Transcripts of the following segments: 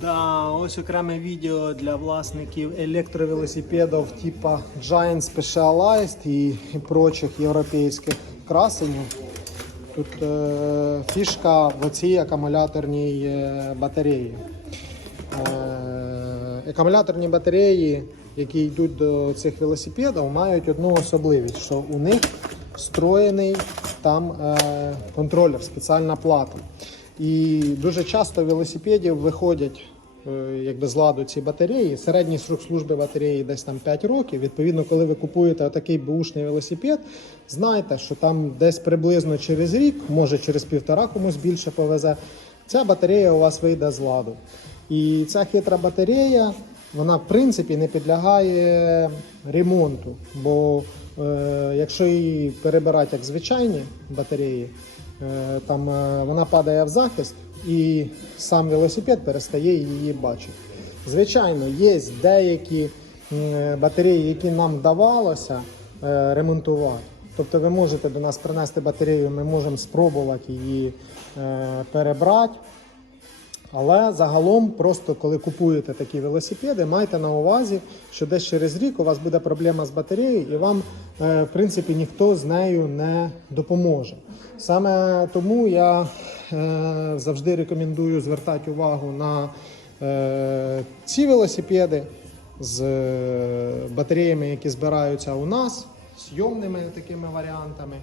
Да, ось окреме відео для власників електровелосипедів типу Giant Specialized і, прочих європейських красенів. Тут е, фішка в оцій акумуляторній е, батареї. Е, акумуляторні батареї, які йдуть до цих велосипедів, мають одну особливість, що у них встроєний там е, контролер, спеціальна плата. І дуже часто велосипедів виходять е, якби з ладу ці батареї. Середній срок служби батареї десь там 5 років. Відповідно, коли ви купуєте отакий бушний велосипед, знайте, що там десь приблизно через рік, може через півтора комусь більше повезе, ця батарея у вас вийде з ладу. І ця хитра батарея, вона в принципі не підлягає ремонту. Бо якщо її перебирати як звичайні батареї, е, там е, вона падає в захист і сам велосипед перестає її бачити. Звичайно, є деякі батареї, які нам вдавалося е, ремонтувати. Тобто ви можете до нас принести батарею, ми можемо спробувати її е, перебрати. Але загалом, просто коли купуєте такі велосипеди, майте на увазі, що десь через рік у вас буде проблема з батареєю, і вам, е, в принципі, ніхто з нею не допоможе. Саме тому я е, завжди рекомендую звертати увагу на е, ці велосипеди з батареями, які збираються у нас, зйомними такими варіантами.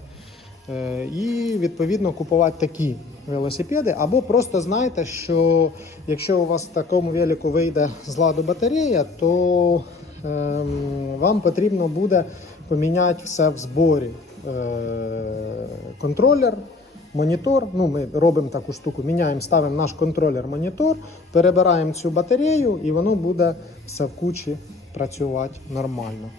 І відповідно купувати такі велосипеди. Або просто знайте, що якщо у вас в такому велику вийде з ладу батарея, то ем, вам потрібно буде поміняти все в зборі. Е, контролер, монітор. Ну, ми робимо таку штуку, міняємо, ставимо наш контролер-монітор, перебираємо цю батарею, і воно буде все в кучі працювати нормально.